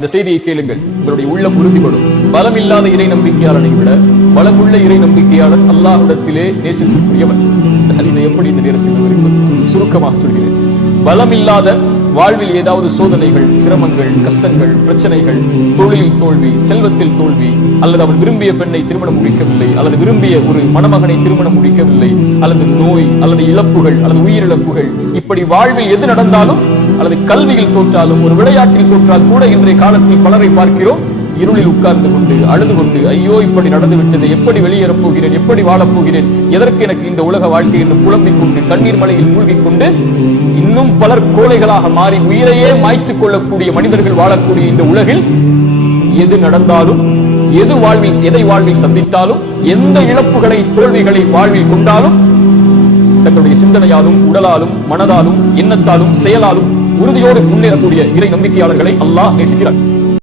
இந்த செய்தியை கேளுங்கள், உங்களுடைய உள்ளம் உறுதிப்படும். பலம் இல்லாத இறை நம்பிக்கையாளனை விட பலமுள்ள இறை நம்பிக்கையாளர் அல்லாஹ்விடத்திலே நேசித்திற்குரியவன். இதை எப்படி இந்த நேரத்தில் விவரிப்பது? சுருக்கமாக சொல்கிறேன். பலம் இல்லாத வாழ்வில் ஏதாவது சோதனைகள், சிரமங்கள், கஷ்டங்கள், பிரச்சனைகள், தொழிலில் தோல்வி, செல்வத்தில் தோல்வி, அல்லது அவன் விரும்பிய பெண்ணை திருமணம் முடிக்கவில்லை, அல்லது விரும்பிய ஒரு மணமகனை திருமணம் முடிக்கவில்லை, அல்லது நோய், அல்லது இழப்புகள், அல்லது உயிரிழப்புகள், இப்படி வாழ்வில் எது நடந்தாலும், அல்லது கல்வியில் தோற்றாலும், ஒரு விளையாட்டில் தோற்றால் கூட இன்றைய காலத்தில் பலரை பார்க்கிறோம், இருளில் உட்கார்ந்து கொண்டு அழுது கொண்டு, ஐயோ இப்படி நடந்து விட்டது, எப்படி வெளியேறப் போகிறேன், எப்படி வாழப் போகிறேன், எதற்கு எனக்கு இந்த உலக வாழ்க்கை என்று புலம்பிக் கொண்டு கண்ணீர் மலையில் மூழ்கிக் கொண்டு இன்னும் பலர் கோழைகளாக மாறி உயிரையே மாய்த்துக் கொள்ளக்கூடிய மனிதர்கள் வாழக்கூடிய இந்த உலகில் எது நடந்தாலும், எதை வாழ்வில் சந்தித்தாலும், எந்த இழப்புகளை, தோல்விகளை வாழ்வில் கொண்டாலும் தங்களுடைய சிந்தனையாலும், உடலாலும், மனதாலும், எண்ணத்தாலும், செயலாலும் உறுதியோடு முன்னேறக்கூடிய இறை நம்பிக்கையாளர்களை அல்லாஹ் நேசிக்கிறார்.